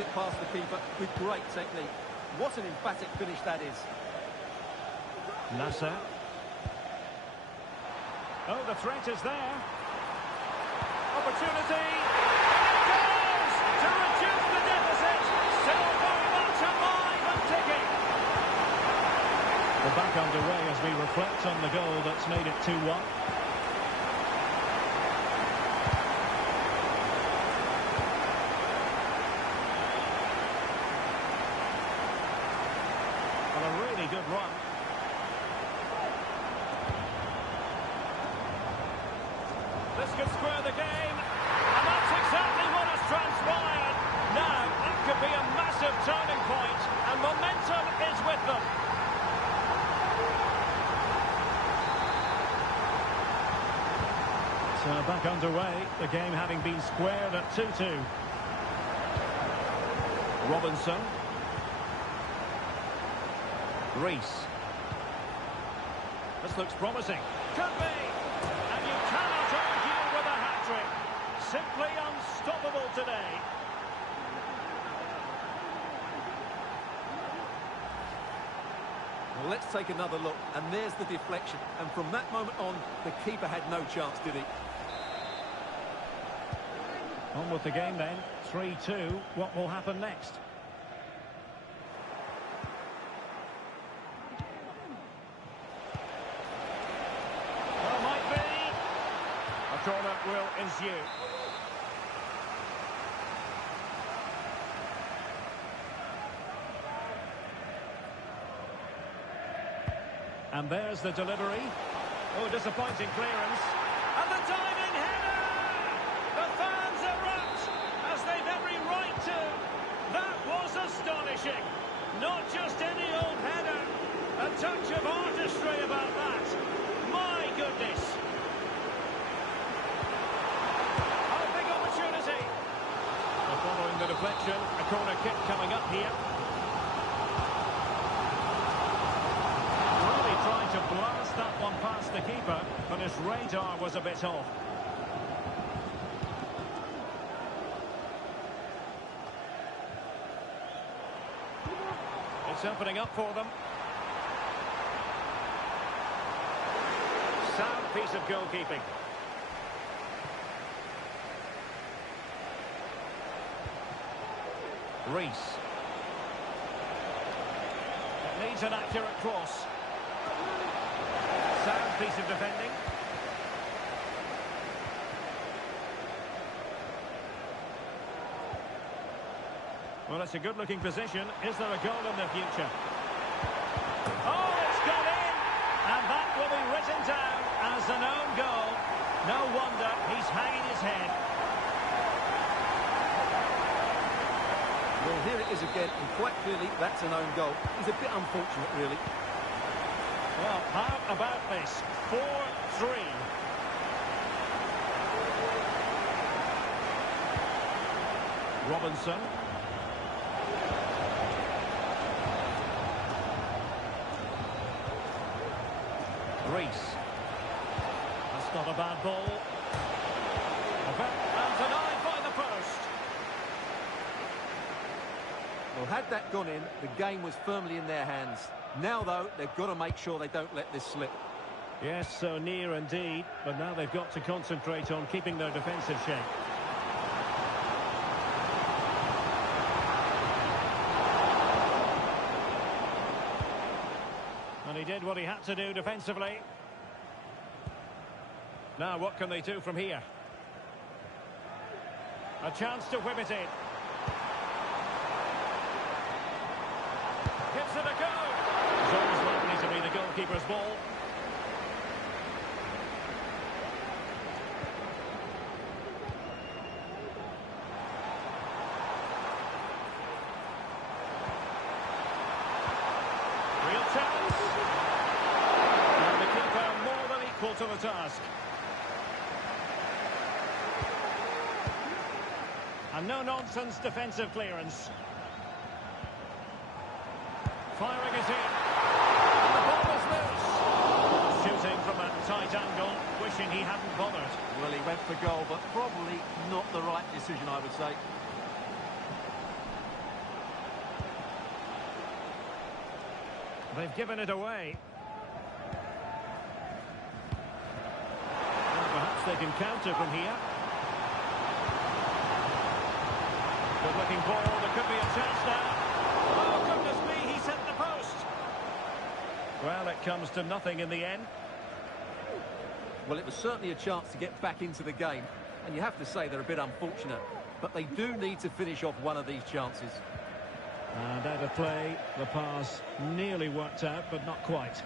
it past the keeper with great technique. What an emphatic finish that is. Nasser. Oh, the threat is there. Opportunity. And it goes to reduce the deficit. Still very much alive and ticking. We're back underway as we reflect on the goal that's made it 2-1. Well, a really good run. This could square the game, and that's exactly what has transpired. Now, that could be a massive turning point, and momentum is with them. So back underway, the game having been squared at 2-2. Robinson. Reese. This looks promising. Could be! And you cannot argue with a hat-trick. Simply unstoppable today. Well, let's take another look, and there's the deflection. And from that moment on, the keeper had no chance, did he? On with the game then. 3-2. What will happen next? Well, might be. A corner will ensue. And there's the delivery. Oh, disappointing clearance. And the diving header! The fans erupt, as they've every right to. That was astonishing. Not just any old header. A touch of artistry about that. My goodness. Oh, big opportunity. Well, following the deflection, a corner kick coming up here. Trying to blast that one past the keeper, but his radar was a bit off. It's opening up for them. Sound piece of goalkeeping. Reese. It needs an accurate cross. Sound piece of defending. Well, it's a good-looking position. Is there a goal in the future? Oh, it's gone in! And that will be written down as an own goal. No wonder he's hanging his head. Well, here it is again, and quite clearly that's an own goal. He's a bit unfortunate, really. Well, how about this? 4-3. Robinson. Reese. That's not a bad ball. And denied by the post. Well, had that gone in, the game was firmly in their hands. Now, though, they've got to make sure they don't let this slip. Yes, so near indeed, but now they've got to concentrate on keeping their defensive shape. And he did what he had to do defensively. Now, what can they do from here? A chance to whip it in. Gives it a go. It's always likely to be the goalkeeper's ball. Real chance. And the keeper more than equal to the task. And no-nonsense defensive clearance. Firing it in. And the ball is loose. Shooting from a tight angle, wishing he hadn't bothered. Well, he went for goal, but probably not the right decision, I would say. They've given it away. And perhaps they can counter from here. Good looking ball. There could be a chance now. Oh, goodness me, he set the post. Well, it comes to nothing in the end. Well, it was certainly a chance to get back into the game. And you have to say they're a bit unfortunate. But they do need to finish off one of these chances. And out of play, the pass nearly worked out, but not quite.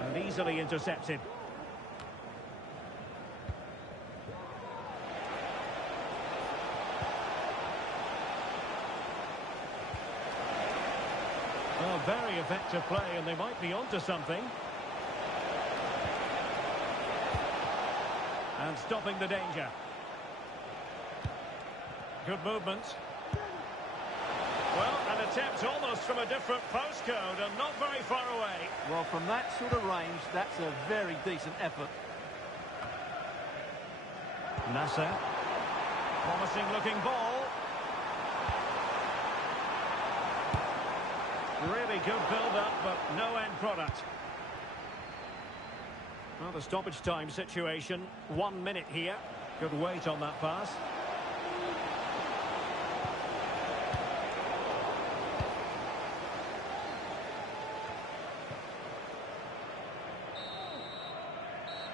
And easily intercepted. Well, very effective play, and they might be onto something. And stopping the danger. Good movement. Well, an attempt almost from a different postcode and not very far away. Well, from that sort of range, that's a very decent effort. Nasser. Promising looking ball. Really good build-up, but no end product. Well, the stoppage time situation, 1 minute here. Good weight on that pass.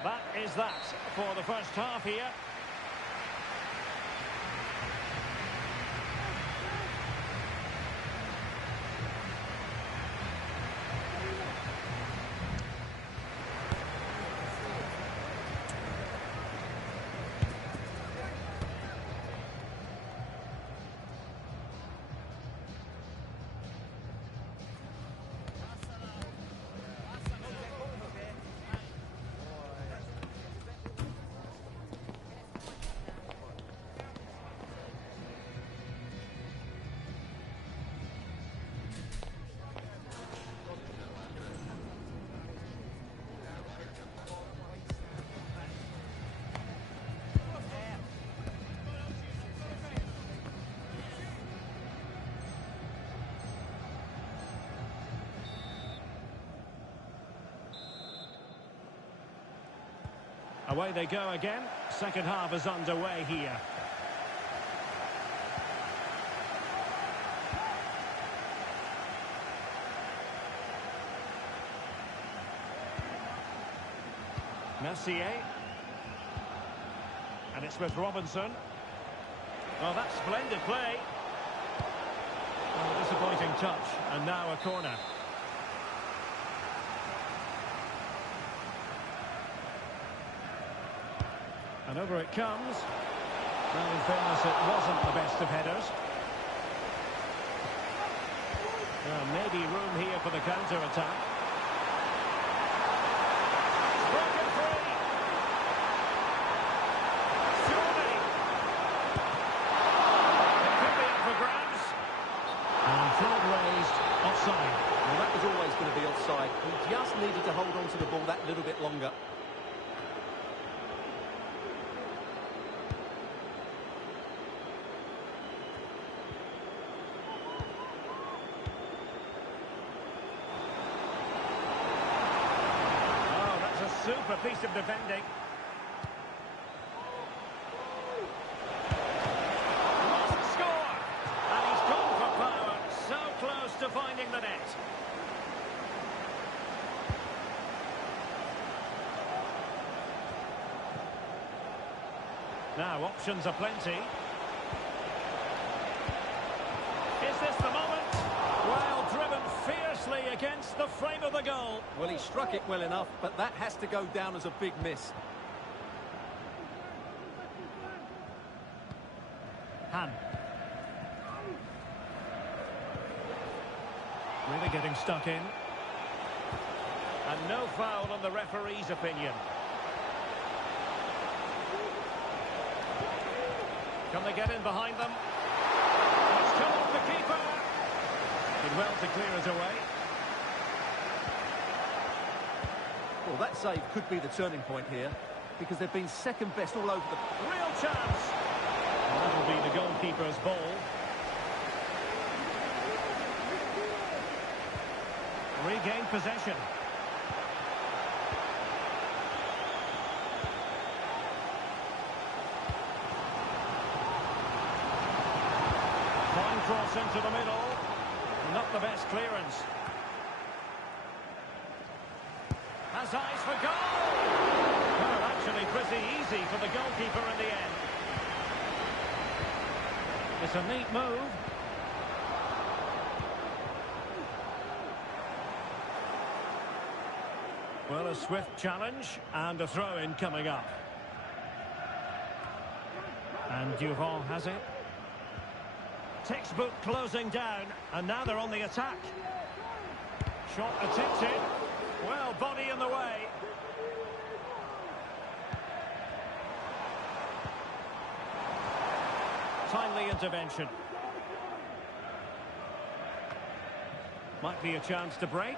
That is that for the first half here. Away they go again. Second half is underway here. Messier. And it's with Robinson. Oh, that's splendid play. Oh, disappointing touch. And now a corner. And over it comes. Well, in fairness, it wasn't the best of headers. Well, maybe room here for the counter-attack. Broken free! Surely! It could be up for grabs. And flag raised, offside. Well, that was always going to be offside. He just needed to hold on to the ball that little bit longer. Super piece of defending. Must score! And he's gone for power. So close to finding the net. Now, options are plenty. Is this the moment? Well, driven fiercely against the frame of the goal. Well, he struck it well enough, but that has to go down as a big miss. Han. Really getting stuck in. And no foul on the referee's opinion. Can they get in behind them? It's come off the keeper. Did well to clear it away. Well, that save could be the turning point here, because they've been second best all over the... Real chance! And that'll be the goalkeeper's ball. Regained possession. Fine cross into the middle. Not the best clearance. Has eyes for goal! Well, actually pretty easy for the goalkeeper in the end. It's a neat move. Well, a swift challenge and a throw-in coming up. And Duval has it. Textbook closing down, and now they're on the attack. Shot attempted. Well, body in the way. Timely intervention. Might be a chance to break.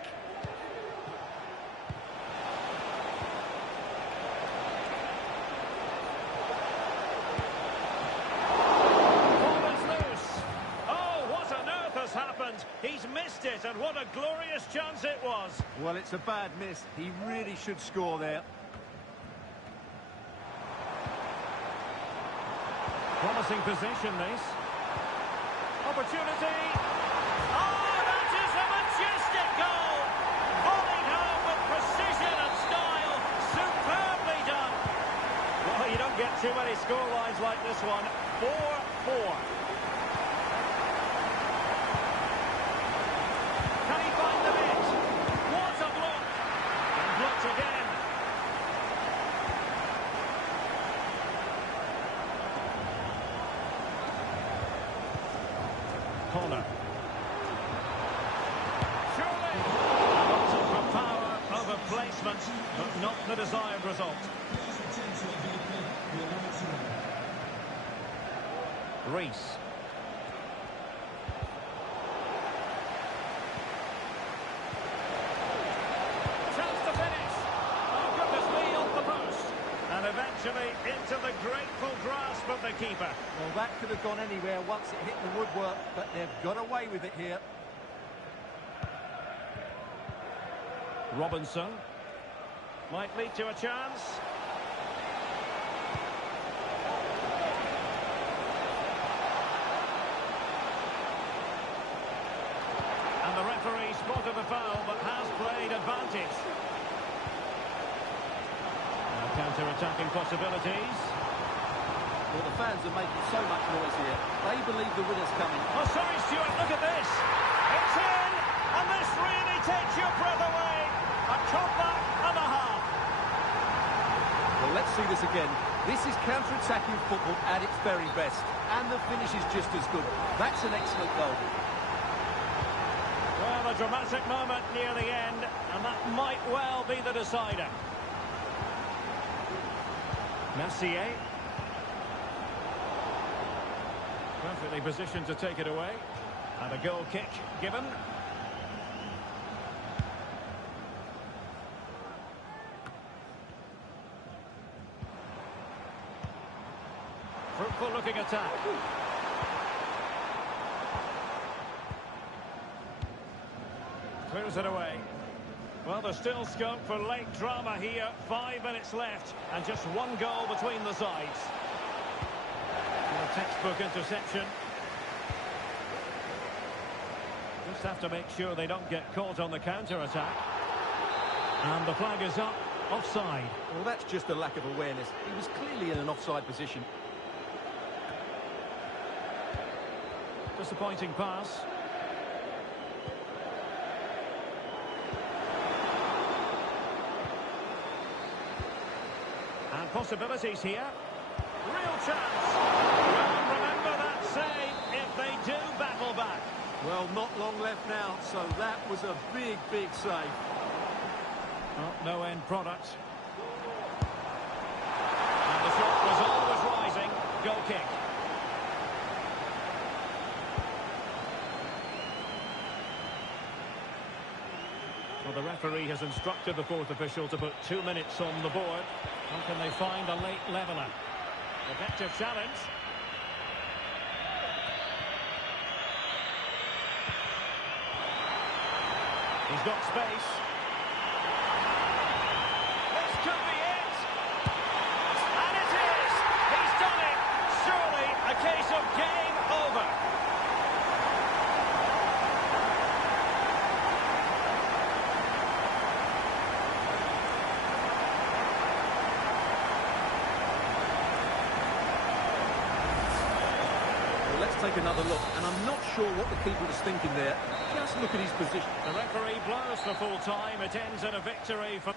He's missed it, and what a glorious chance it was. Well, it's a bad miss. He really should score there. Promising position, this. Opportunity. Oh, that is a majestic goal. Volleyed home with precision and style. Superbly done. Well, you don't get too many scorelines like this one. 4-4. Again. Corner. Surely. Lots of power over placement, but not the desired result. Reese. Eventually into the grateful grasp of the keeper. Well, that could have gone anywhere once it hit the woodwork, but they've got away with it here. Robinson might lead to a chance. And the referee spotted the foul, but has played advantage. Counter-attacking possibilities. Well, the fans are making so much noise here. They believe the winner's coming. Oh, sorry, Stuart, look at this. It's in, and this really takes your breath away. A comeback and a half. Well, let's see this again. This is counter-attacking football at its very best. And the finish is just as good. That's an excellent goal. Well, a dramatic moment near the end, and that might well be the decider. Mercier. Perfectly positioned to take it away. And a goal kick given. Fruitful looking attack. Clears it away. Well, there's still scope for late drama here. 5 minutes left, and just one goal between the sides. A textbook interception. Just have to make sure they don't get caught on the counter-attack. And the flag is up, offside. Well, that's just a lack of awareness. He was clearly in an offside position. Disappointing pass. And possibilities here. Real chance. Well, remember that save if they do battle back. Well, not long left now, so that was a big, big save. Well, no end product. And the shot was always rising. Goal kick. Well, the referee has instructed the fourth official to put 2 minutes on the board. How can they find a late leveller? Effective challenge. He's got space. This could be it. And it is. He's done it. Surely a case of game over. Well, let's take another look, and I'm not sure what the keeper was thinking there. Just look at his position. The referee blows for full time. It ends in a victory for...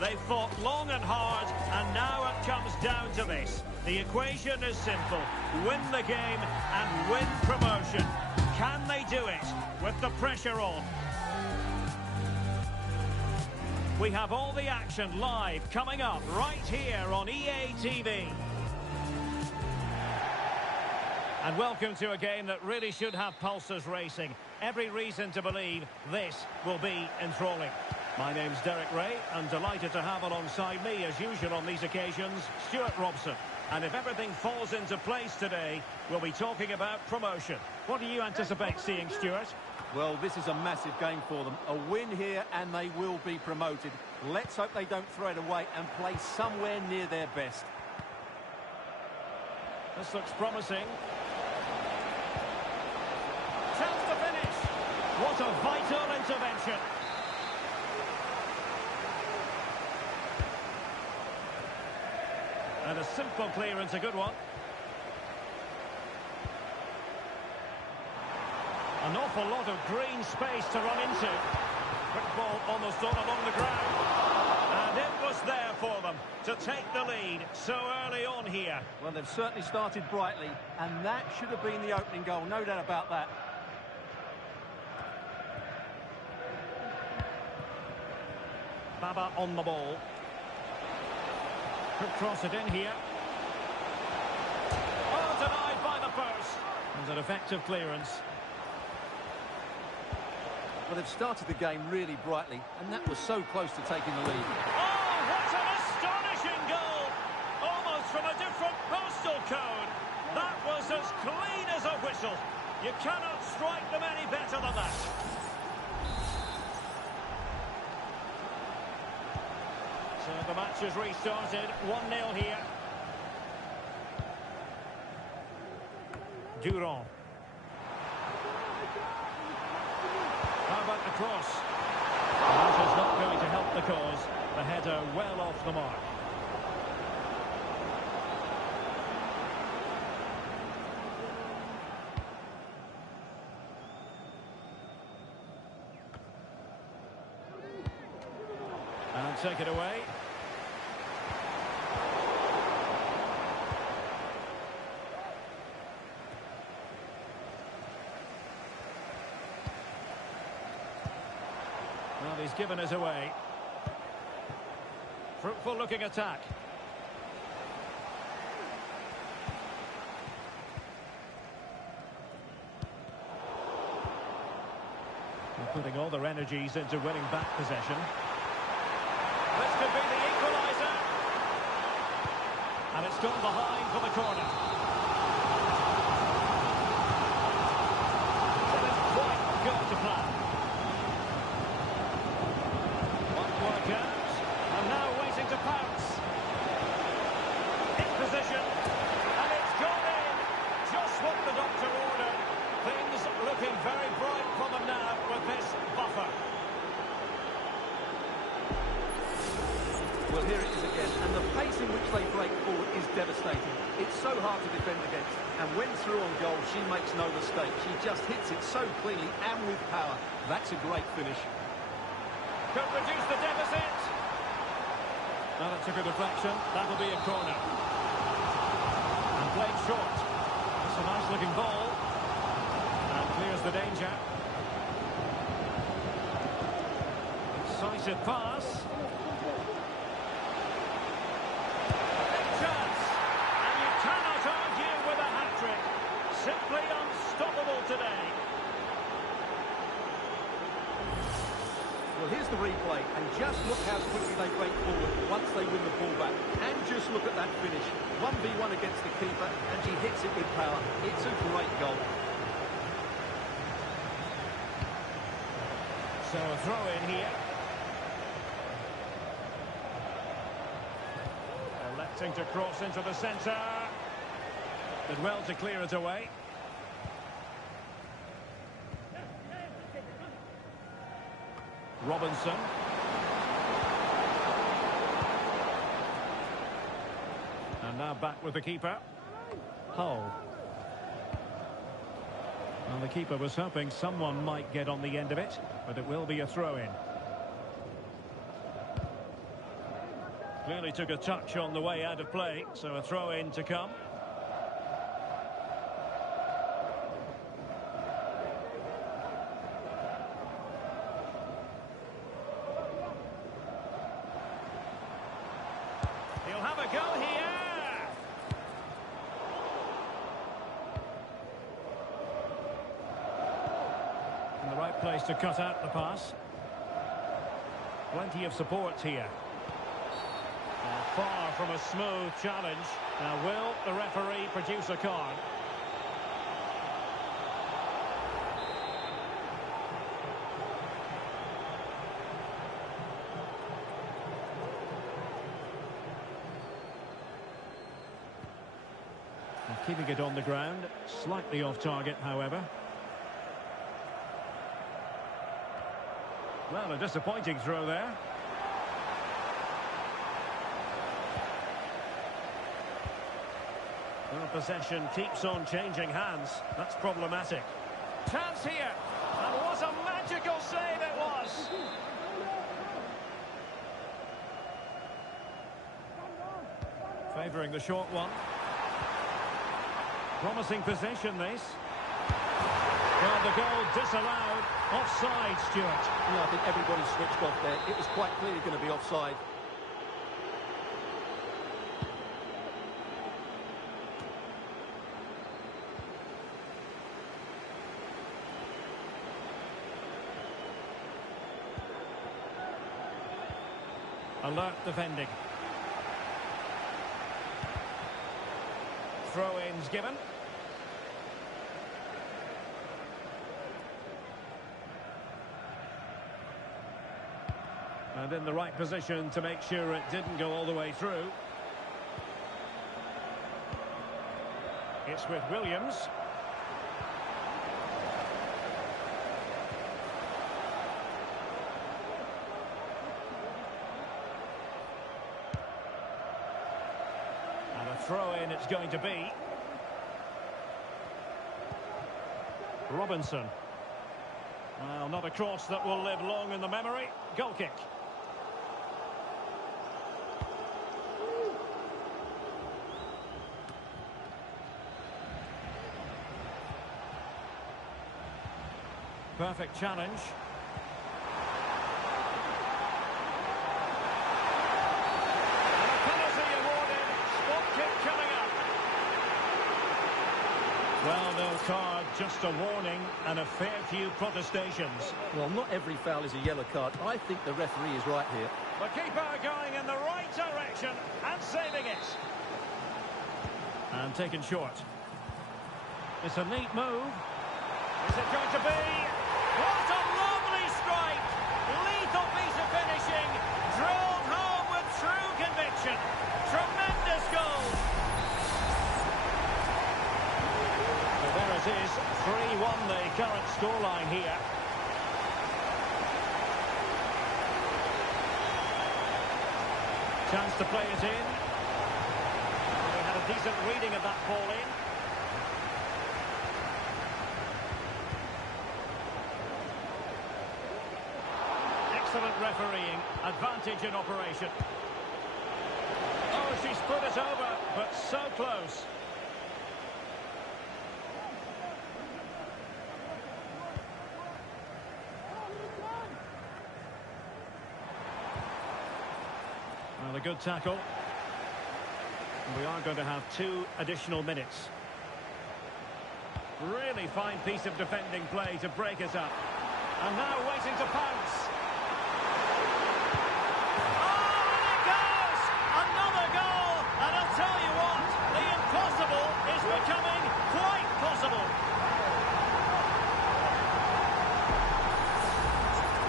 They've fought long and hard, and now it comes down to this. The equation is simple. Win the game and win promotion. Can they do it with the pressure on? We have all the action live coming up right here on EA TV. And welcome to a game that really should have pulses racing. Every reason to believe this will be enthralling. My name's Derek Ray, and delighted to have alongside me, as usual on these occasions, Stuart Robson. And if everything falls into place today, we'll be talking about promotion. What do you anticipate seeing, Stuart? Well, this is a massive game for them. A win here and they will be promoted. Let's hope they don't throw it away and play somewhere near their best. This looks promising. Chance to finish. What a vital intervention. And a simple clearance, a good one. An awful lot of green space to run into. Quick ball almost on along the ground. And it was there for them to take the lead so early on here. Well, they've certainly started brightly, and that should have been the opening goal, no doubt about that. Baba on the ball. Could cross it in here. Oh, denied by the post. And an effective clearance. Well, they've started the game really brightly, and that was so close to taking the lead. Oh, what an astonishing goal! Almost from a different postal code. That was as clean as a whistle. You cannot strike them any better than that. So the match has restarted. 1-0 here. Durand. How about the cross? That is not going to help the cause. The header well off the mark. And take it away. he's given it away. Fruitful looking attack. They're putting all their energies into winning back possession. This could be the equaliser. And it's gone behind for the corner. Didn't quite go to plan. One work out. And now waiting to pounce. In position. And it's gone in. Just what the doctor ordered. Things looking very bright for them now with this buffer. Well, here it is again, and the pace in which they break forward is devastating. It's so hard to defend against, and when through on goal, she makes no mistake. She just hits it so cleanly and with power. That's a great finish. Could reduce the deficit. Well, that took a deflection. That'll be a corner. And played short. It's a nice-looking ball. And clears the danger. Incisive pass. Chance. And you cannot argue with a hat-trick. Simply unstoppable today. Well, here's the replay, and just look how quickly they break forward once they win the ball back. And just look at that finish. 1v1 against the keeper, and she hits it with power. It's a great goal. So a throw in here. Electing to cross into the centre. Did well to clear it away. Robinson. And now back with the keeper. Hull. Well, the keeper was hoping someone might get on the end of it, but it will be a throw-in. Clearly took a touch on the way out of play, so a throw-in to come. He'll have a go here. In the right place to cut out the pass. Plenty of support here. Far from a smooth challenge. Now will the referee produce a card? Keeping it on the ground, slightly off target, however. Well, a disappointing throw there. Well, possession keeps on changing hands. That's problematic. Chance here. And what a magical save it was. Favouring the short one. Promising possession, this. Well, the goal disallowed. Offside, Stuart. Yeah, I think everybody switched off there. It was quite clearly going to be offside. Alert defending. Throw-ins given. And in the right position to make sure it didn't go all the way through. It's with Williams. And a throw-in it's going to be. Robinson. Well, not a cross that will live long in the memory. Goal kick. Perfect challenge. card, just a warning and a fair few protestations. Well, not every foul is a yellow card. I think the referee is right here. The keeper going in the right direction and saving it. And taken short. It's a neat move. Is it going to be? What a lovely strike! Lethal piece of finishing. Drilled home with true conviction. Tremendous goal. So there it is. 3-1 the current scoreline here. Chance to play it in. They had a decent reading of that ball in. Excellent refereeing. Advantage in operation. Oh, she's put it over, but so close. Well, a good tackle. We are going to have 2 additional minutes. Really fine piece of defending play to break us up. And now waiting to pounce. Oh, and it goes! Another goal! And I'll tell you what, the impossible is becoming quite possible.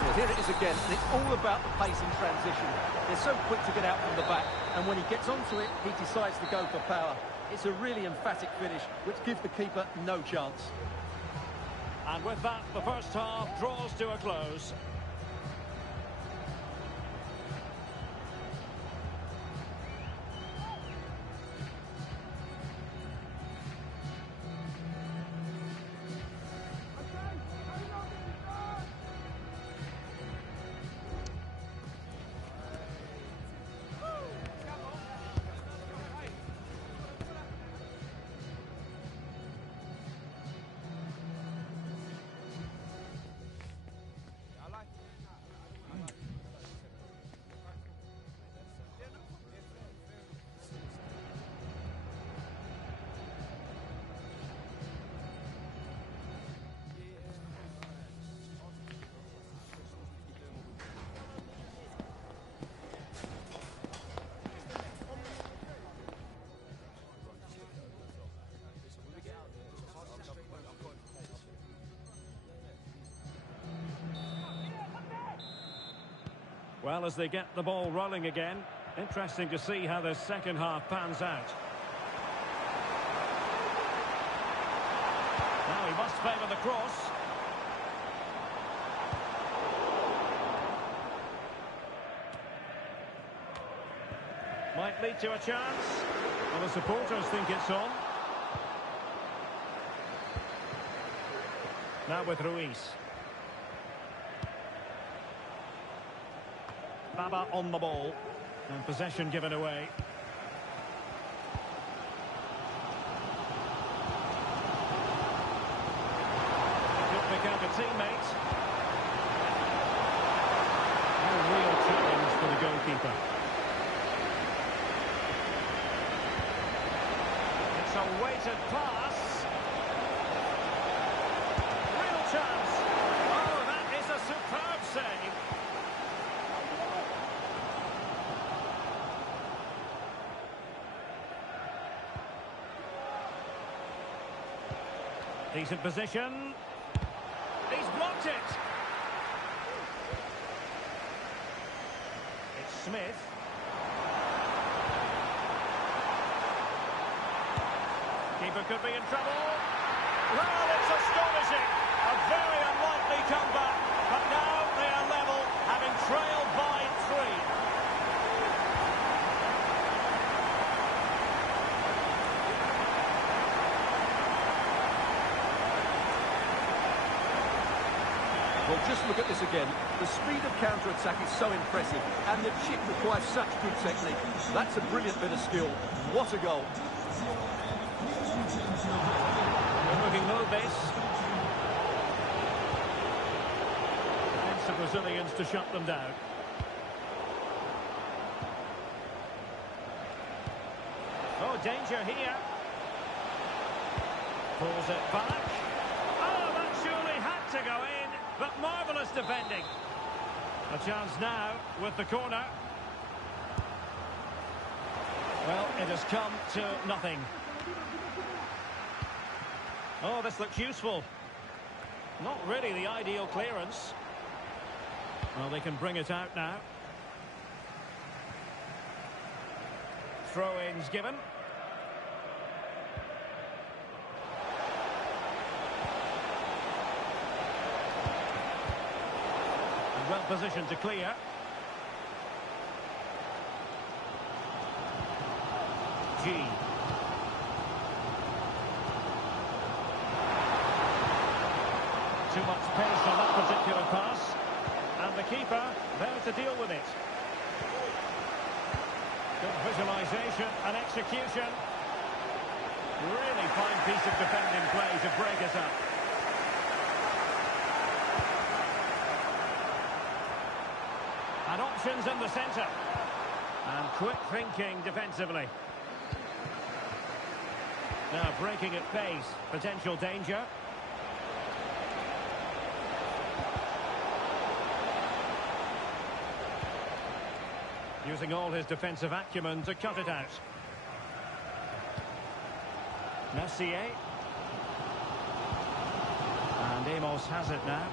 Well, here it is again, and it's all about the pace in transition. They're so quick to get out from the back, and when he gets onto it, he decides to go for power. It's a really emphatic finish, which gives the keeper no chance. And with that, the first half draws to a close. Well, as they get the ball rolling again, interesting to see how the second half pans out. Now he must favour the cross. Might lead to a chance. Well, the supporters think it's on. Now with Ruiz. Baba on the ball, and possession given away. Could pick out a teammate. A real challenge for the goalkeeper. It's a weighted pass. Real chance. Oh, that is a superb save. Decent position. He's blocked it. It's Smith. Keeper could be in trouble. Well, it's astonishing. A very unlikely comeback. But now they are level, having trailed by 3. Well, just look at this again. The speed of counter-attack is so impressive, and the chip requires such good technique. That's a brilliant bit of skill. What a goal. Good-looking move, this. Against the Brazilians to shut them down. Oh, danger here. Pulls it back. Marvellous defending. A chance now with the corner. Well, it has come to nothing. Oh, this looks useful. Not really the ideal clearance. Well, they can bring it out now. Throw-ins given. And well positioned to clear. G. Too much pace on that particular pass. And the keeper there to deal with it. Good visualisation and execution. Really fine piece of defending play to break it up. And options in the centre. And quick thinking defensively. Now breaking at pace. Potential danger. Using all his defensive acumen to cut it out. Messier. And Amos has it now.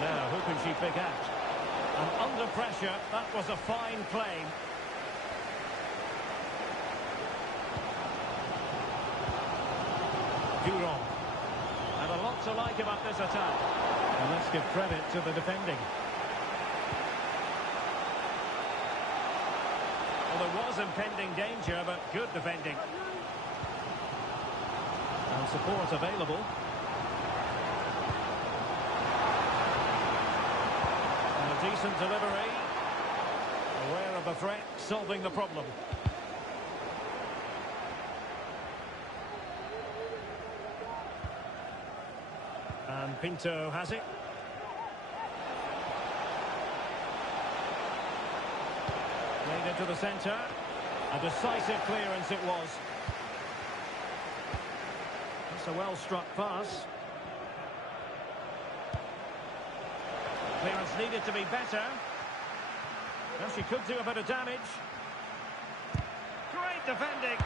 Now, who can she pick out? And under pressure, that was a fine claim. Durand. And a lot to like about this attack. And let's give credit to the defending. Well, there was impending danger, but good defending. And support available. And a decent delivery. Aware of the threat, solving the problem. And Pinto has it. Played into the centre. A decisive clearance it was. That's a well-struck pass. Clearance needed to be better. Well, she could do a bit of damage. Great defending.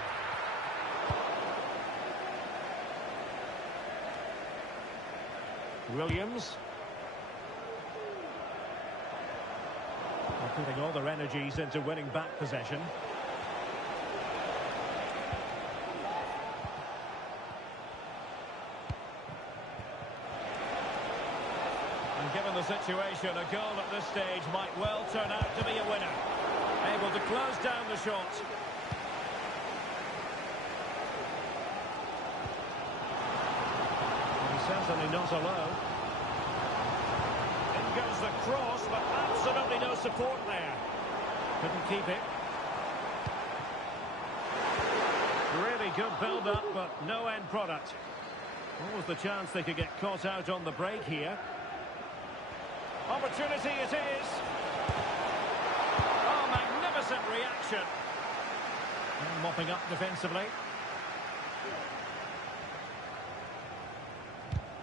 Williams. They're putting all their energies into winning back possession. And given the situation, a goal at this stage might well turn out to be a winner. Able to close down the shot. Certainly not alone. In goes the cross, but absolutely no support there. Couldn't keep it. Really good build-up, but no end product. What was the chance they could get caught out on the break here? Opportunity it is. Oh, magnificent reaction. And mopping up defensively.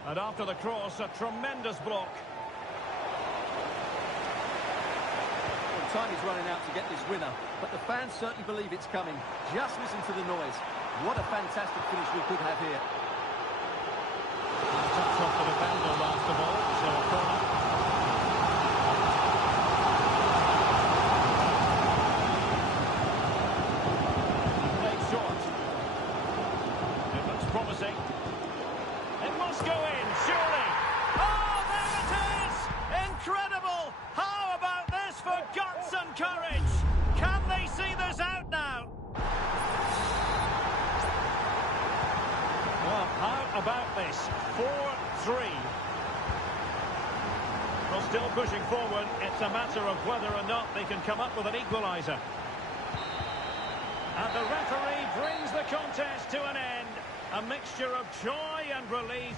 And after the cross, a tremendous block. Well, time is running out to get this winner, but the fans certainly believe it's coming. Just listen to the noise. What a fantastic finish we could have here. Touch off the defender last of all, so a corner. Played short. It looks promising. It must go in, surely. Oh, there it is! Incredible! How about this for guts and courage? Can they see this out now? Well, how about this? 4-3. Well, still pushing forward. It's a matter of whether or not they can come up with an equaliser. And the referee brings the contest to an end. A mixture of joy and relief.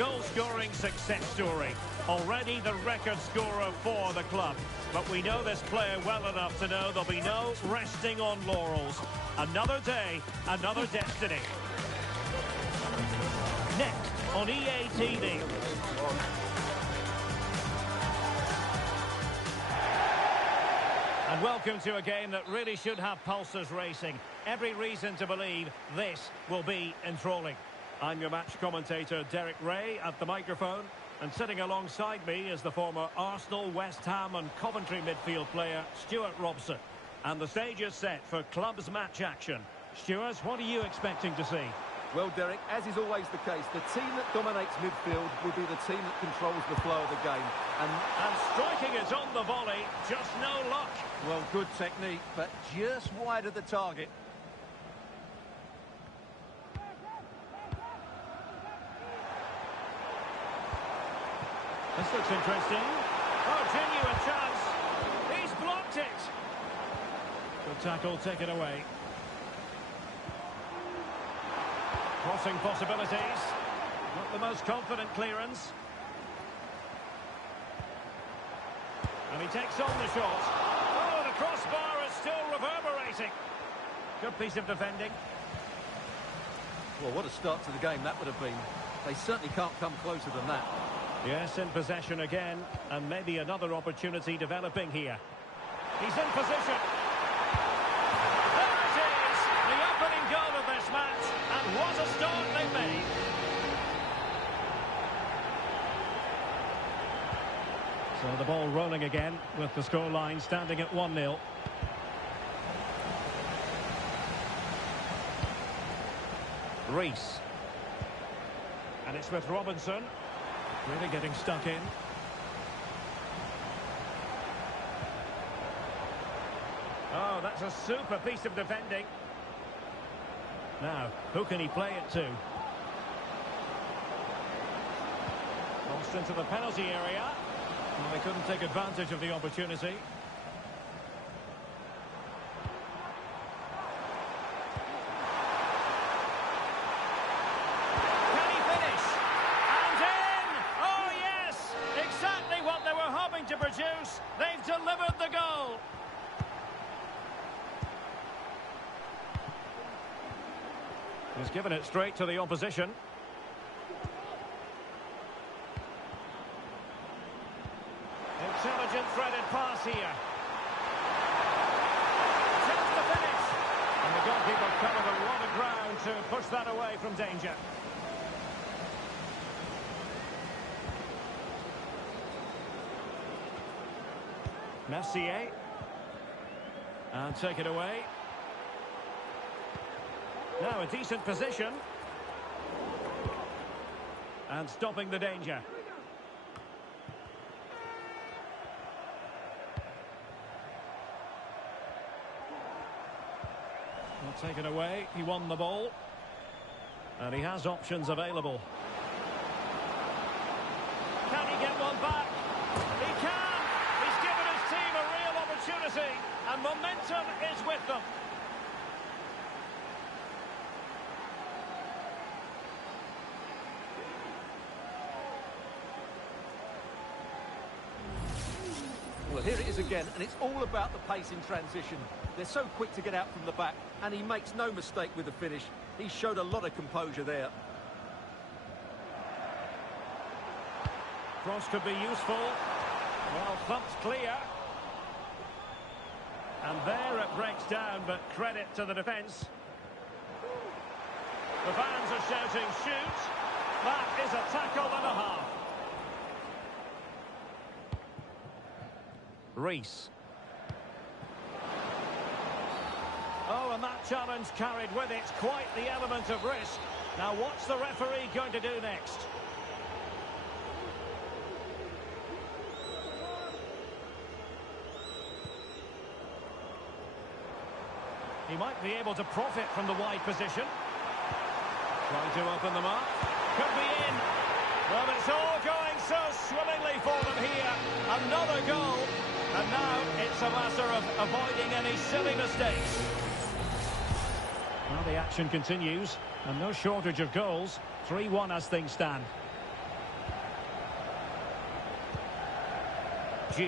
goal-scoring success story. Already the record scorer for the club. But we know this player well enough to know there'll be no resting on laurels. Another day, another destiny. Next on EA TV. And welcome to a game that really should have pulses racing. Every reason to believe this will be enthralling. I'm your match commentator, Derek Ray, at the microphone. And sitting alongside me is the former Arsenal, West Ham and Coventry midfield player, Stuart Robson. And the stage is set for clubs match action. Stuart, what are you expecting to see? Well, Derek, as is always the case, the team that dominates midfield will be the team that controls the flow of the game. And striking it on the volley, just no luck. Well, good technique, but just wide of the target. This looks interesting. Oh, genuine chance. He's blocked it. Good tackle, taken away. Crossing possibilities. Not the most confident clearance. And he takes on the shot. Oh, the crossbar is still reverberating. Good piece of defending. Well, what a start to the game that would have been. They certainly can't come closer than that. Yes, in possession again, and maybe another opportunity developing here. He's in position. There it is, the opening goal of this match, and what a start they've made. So the ball rolling again, with the scoreline standing at 1-0. Reese. And it's with Robinson. Really getting stuck in. Oh, that's a super piece of defending. Now, who can he play it to? Crossed into the penalty area. Well, they couldn't take advantage of the opportunity. To produce, they've delivered the goal. He's given it straight to the opposition. Intelligent threaded pass here. Chance to finish. And the goalkeeper covered a lot of ground to push that away from danger. Mercier. And take it away. Now a decent position. And stopping the danger. Well, taken away. He won the ball. And he has options available. Can he get one back? He can! Team a real opportunity, and momentum is with them. Well, here it is again, and it's all about the pace in transition. They're so quick to get out from the back, and he makes no mistake with the finish. He showed a lot of composure there. Cross could be useful. Well, thumped clear. And there it breaks down, but credit to the defence. The fans are shouting, shoot! That is a tackle and a half. Reese. Oh, and that challenge carried with it quite the element of risk. Now, what's the referee going to do next? He might be able to profit from the wide position. Trying to open them up. Could be in. Well, it's all going so swimmingly for them here. Another goal. And now it's a matter of avoiding any silly mistakes. Well, the action continues. And no shortage of goals. 3-1 as things stand. G.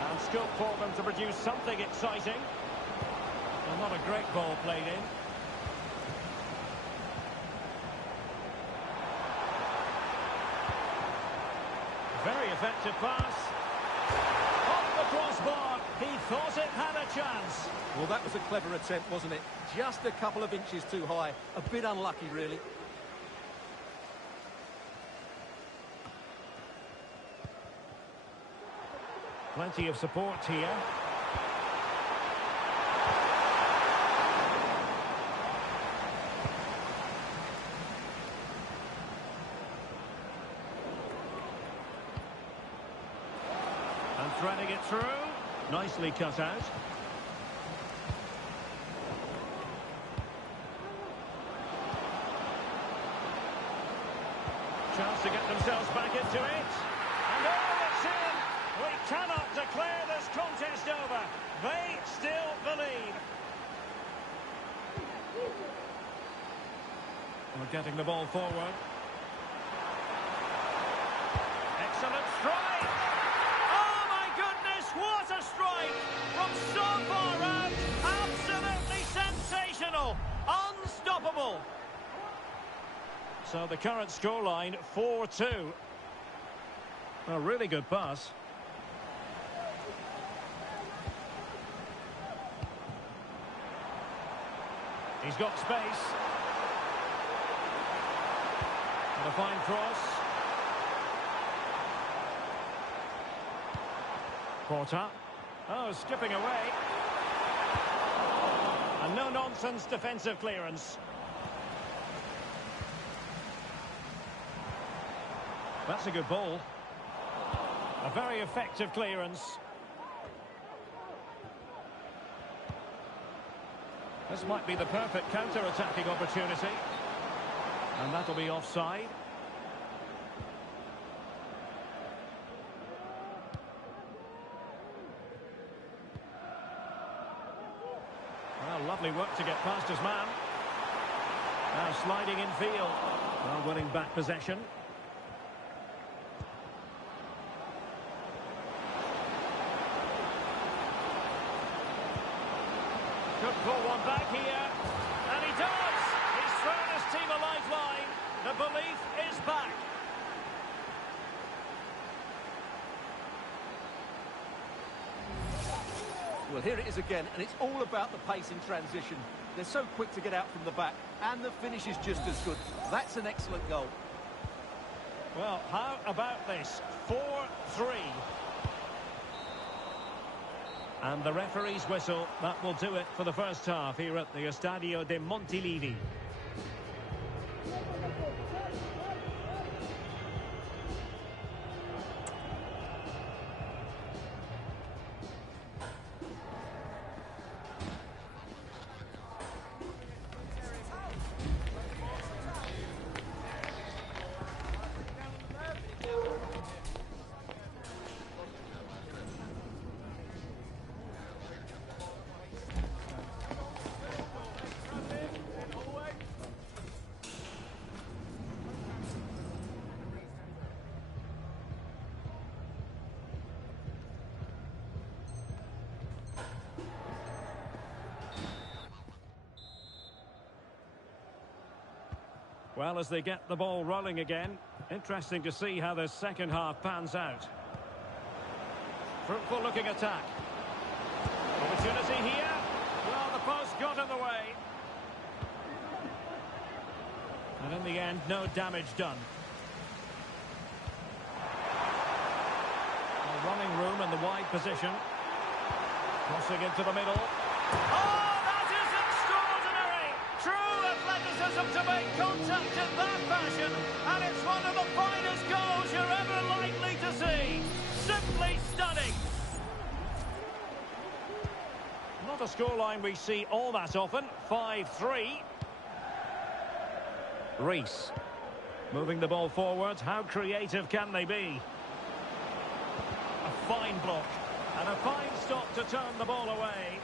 And scope for them to produce something exciting. Well, not a great ball played in. Very effective pass. Off the crossbar. He thought it had a chance. Well, that was a clever attempt, wasn't it? Just a couple of inches too high. A bit unlucky, really. Plenty of support here. And threading it through. Nicely cut out. Chance to get themselves back into it. And oh, it's in! We cannot declare this contest over. They still believe. We're getting the ball forward. Excellent strike! Oh my goodness, what a strike! From so far out, absolutely sensational! Unstoppable! So the current scoreline, 4-2. A really good pass. He's got space. And a fine cross. Porter. Oh, skipping away. And no-nonsense defensive clearance. That's a good ball. A very effective clearance. This might be the perfect counter-attacking opportunity. And that'll be offside. Well, lovely work to get past his man. Now sliding in field. Well, winning back possession. Could pull one back here. And he does! He's thrown his team a lifeline. The belief is back. Well, here it is again, and it's all about the pace in transition. They're so quick to get out from the back, and the finish is just as good. That's an excellent goal. Well, how about this? 4-3. And the referee's whistle, that will do it for the first half here at the Estadio de Montilivi. Well, as they get the ball rolling again, interesting to see how the second half pans out. Fruitful looking attack. Opportunity here. Well, the post got in the way. And in the end, no damage done. Well, running room in the wide position. Crossing into the middle. Oh! To make contact in that fashion, and it's one of the finest goals you're ever likely to see. Simply stunning. Not a scoreline we see all that often. 5-3. Reese. Moving the ball forward. How creative can they be? A fine block. And a fine stop to turn the ball away.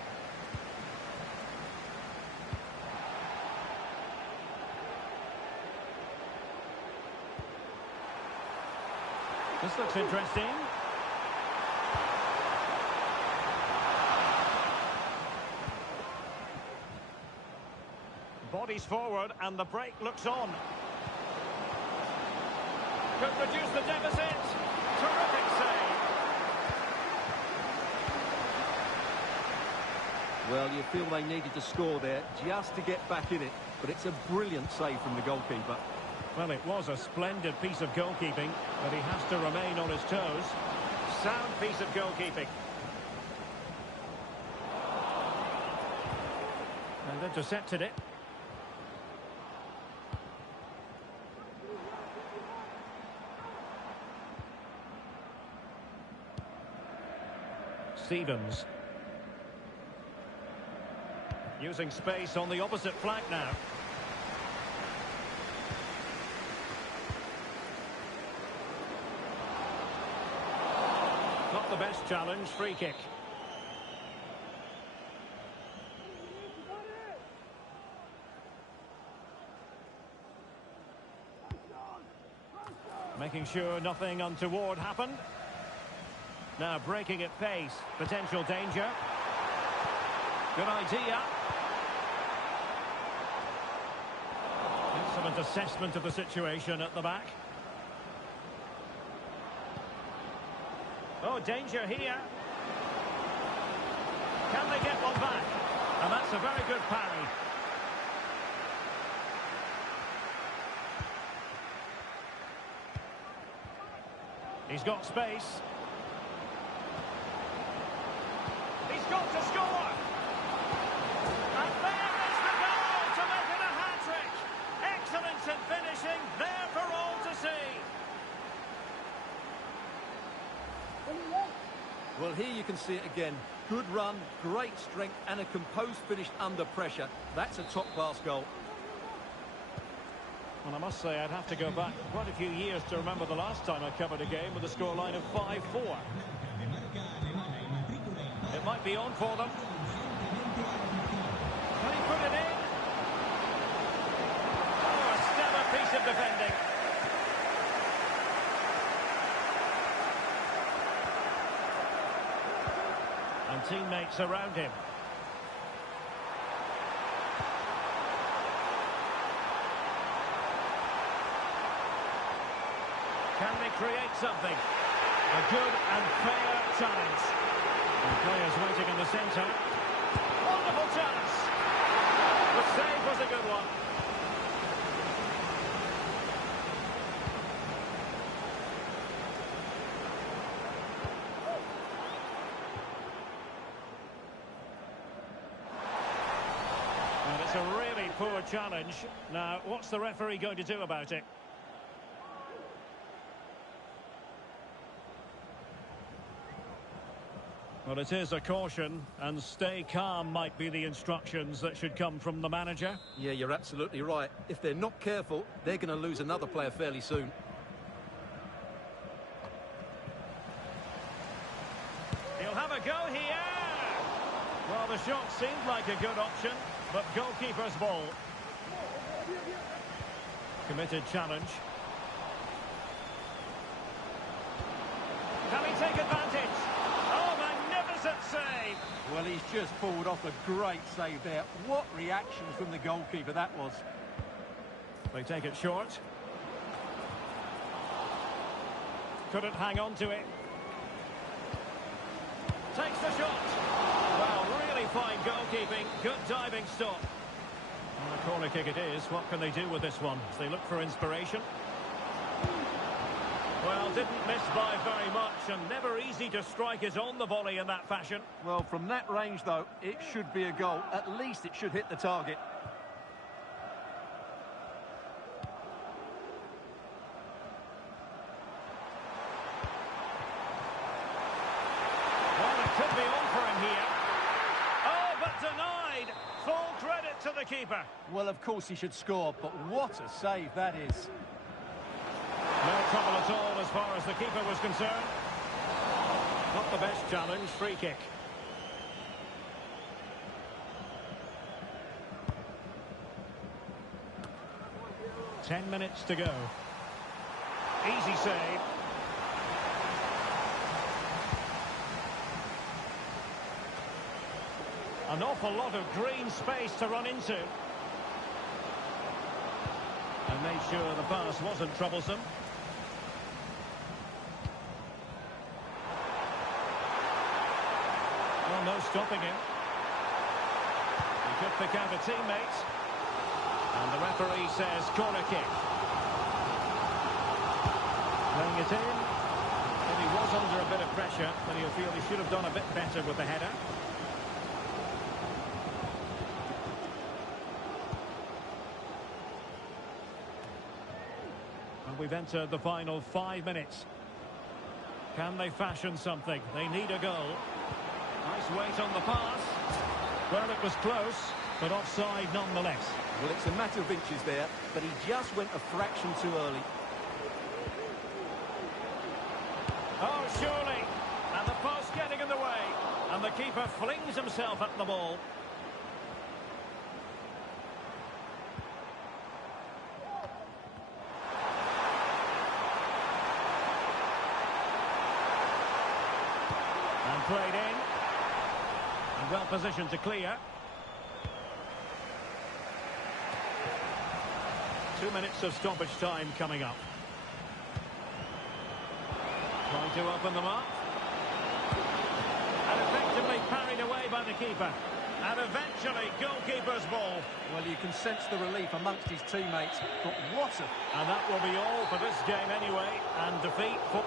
This looks interesting. Bodies forward and the break looks on. Could reduce the deficit. Terrific save. Well, you feel they needed to score there just to get back in it. But it's a brilliant save from the goalkeeper. Well, it was a splendid piece of goalkeeping, but he has to remain on his toes. Sound piece of goalkeeping. And intercepted it. Stevens. Using space on the opposite flank now. Not the best challenge, free kick. Making sure nothing untoward happened. Now breaking at pace, potential danger. Good idea. Excellent assessment of the situation at the back. Oh, danger here. Can they get one back? And that's a very good parry. He's got space. He's got to score. And there is the goal to make it a hat-trick. Excellence in finishing, there for all to see. Well, here you can see it again. Good run, great strength, and a composed finish under pressure. That's a top-class goal. Well, I must say I'd have to go back quite a few years to remember the last time I covered a game with a scoreline of 5-4. It might be on for them. Can he put it in? Oh, a stellar piece of defending. And teammates around him. Can they create something? A good and fair challenge. And players waiting in the centre. Wonderful chance. The save was a good one. And it's a really poor challenge. Now, what's the referee going to do about it? Well, it is a caution, and stay calm might be the instructions that should come from the manager. Yeah, you're absolutely right. If they're not careful, they're going to lose another player fairly soon. He'll have a go here. Well, the shot seemed like a good option, but goalkeeper's ball. Committed challenge. Can he take advantage? Save. Well, he's just pulled off a great save there. What reaction from the goalkeeper that was. They take it short. Couldn't hang on to it. Takes the shot. Well, really fine goalkeeping. Good diving stop. And a corner kick it is. What can they do with this one as they look for inspiration? Well, didn't miss by very much, and never easy to strike it on the volley in that fashion. Well, from that range, though, it should be a goal. At least it should hit the target. Well, it could be on for him here. Oh, but denied. Full credit to the keeper. Well, of course he should score, but what a save that is. No trouble at all as far as the keeper was concerned. Not the best challenge, free kick. .10 minutes to go. Easy save. An awful lot of green space to run into. And made sure the pass wasn't troublesome. Well, no stopping him. He could pick out a teammate. And the referee says corner kick. Laying it in. And he was under a bit of pressure, but he'll feel he should have done a bit better with the header. And we've entered the final 5 minutes. Can they fashion something? They need a goal. Nice weight on the pass. Well, it was close, but offside nonetheless. Well, it's a matter of inches there, but he just went a fraction too early. Oh, surely. And the post getting in the way. And the keeper flings himself at the ball. And played in. And well positioned to clear. 2 minutes of stoppage time coming up. Trying to open them up. And effectively parried away by the keeper. And eventually, goalkeeper's ball. Well, you can sense the relief amongst his teammates. But what a... And that will be all for this game anyway. And defeat for...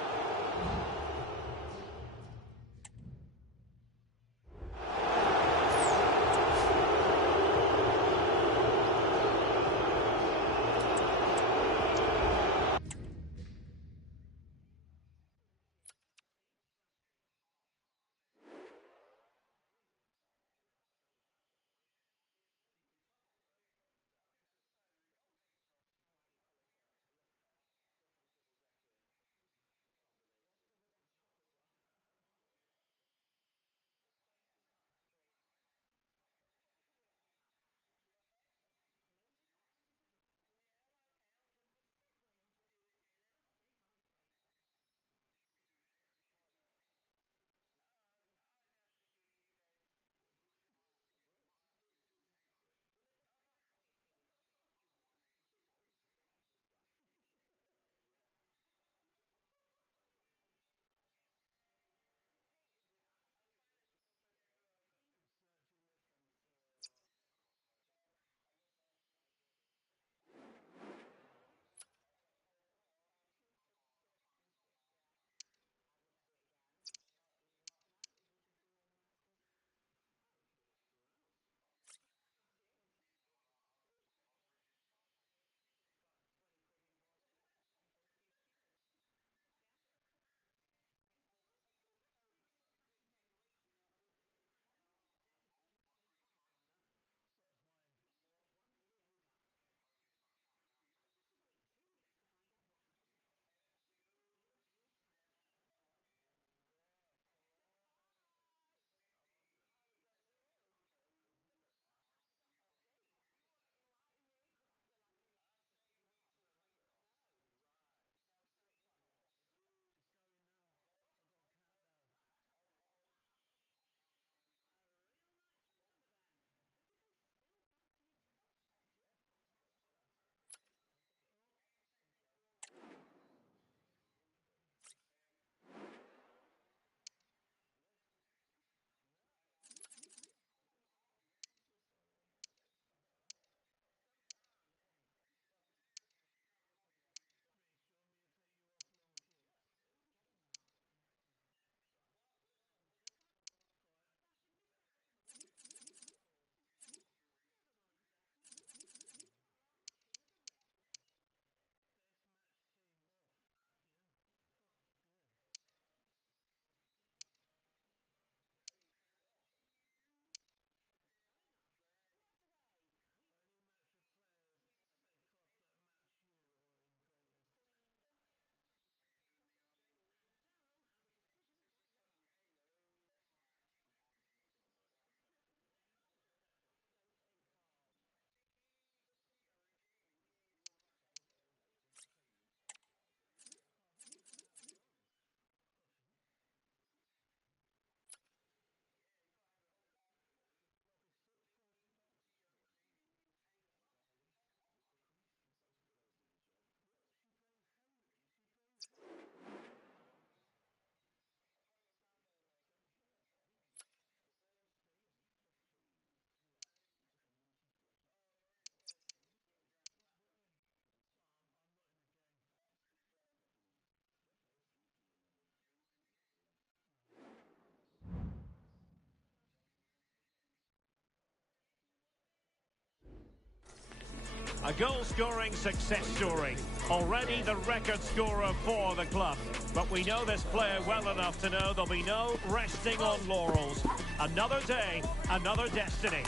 A goal-scoring success story. Already the record scorer for the club. But we know this player well enough to know there'll be no resting on laurels. Another day, another destiny.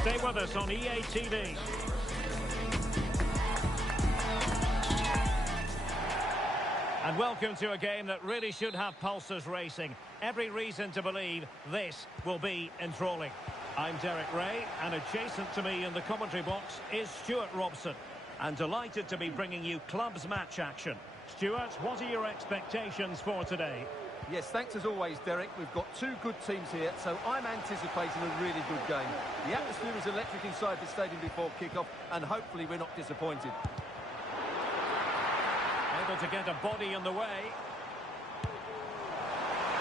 Stay with us on EA TV. And welcome to a game that really should have pulses racing. Every reason to believe this will be enthralling. I'm Derek Ray, and adjacent to me in the commentary box is Stuart Robson. And delighted to be bringing you clubs match action. Stuart, what are your expectations for today? Yes, thanks as always, Derek. We've got two good teams here, so I'm anticipating a really good game. The atmosphere is electric inside the stadium before kick-off, and hopefully we're not disappointed. Able to get a body in the way.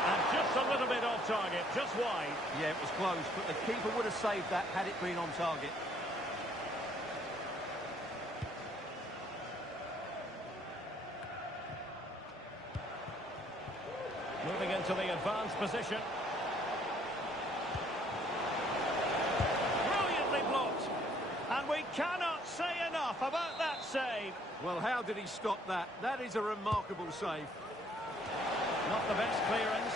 And just a little bit off target, just wide. Yeah, it was close, but the keeper would have saved that had it been on target. Moving into the advanced position. Brilliantly blocked. And we cannot say enough about that save. Well, how did he stop that? That is a remarkable save. Not the best clearance.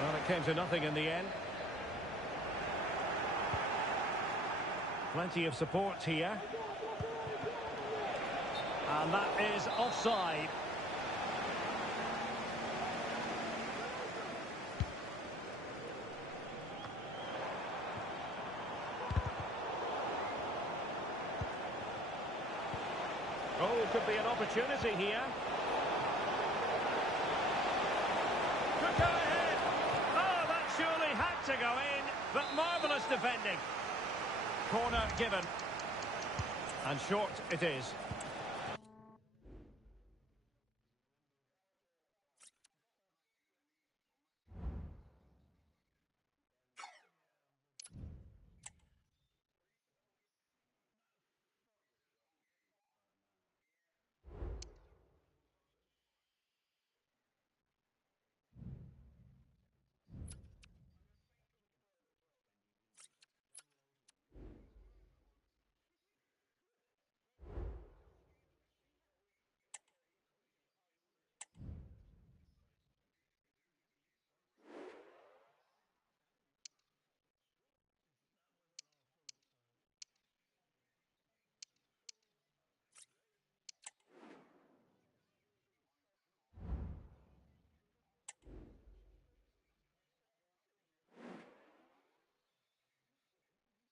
Well, it came to nothing in the end. Plenty of support here. And that is offside. Oh, could be an opportunity here. Could go ahead. Oh, that surely had to go in, but marvellous defending. Corner given. And short it is.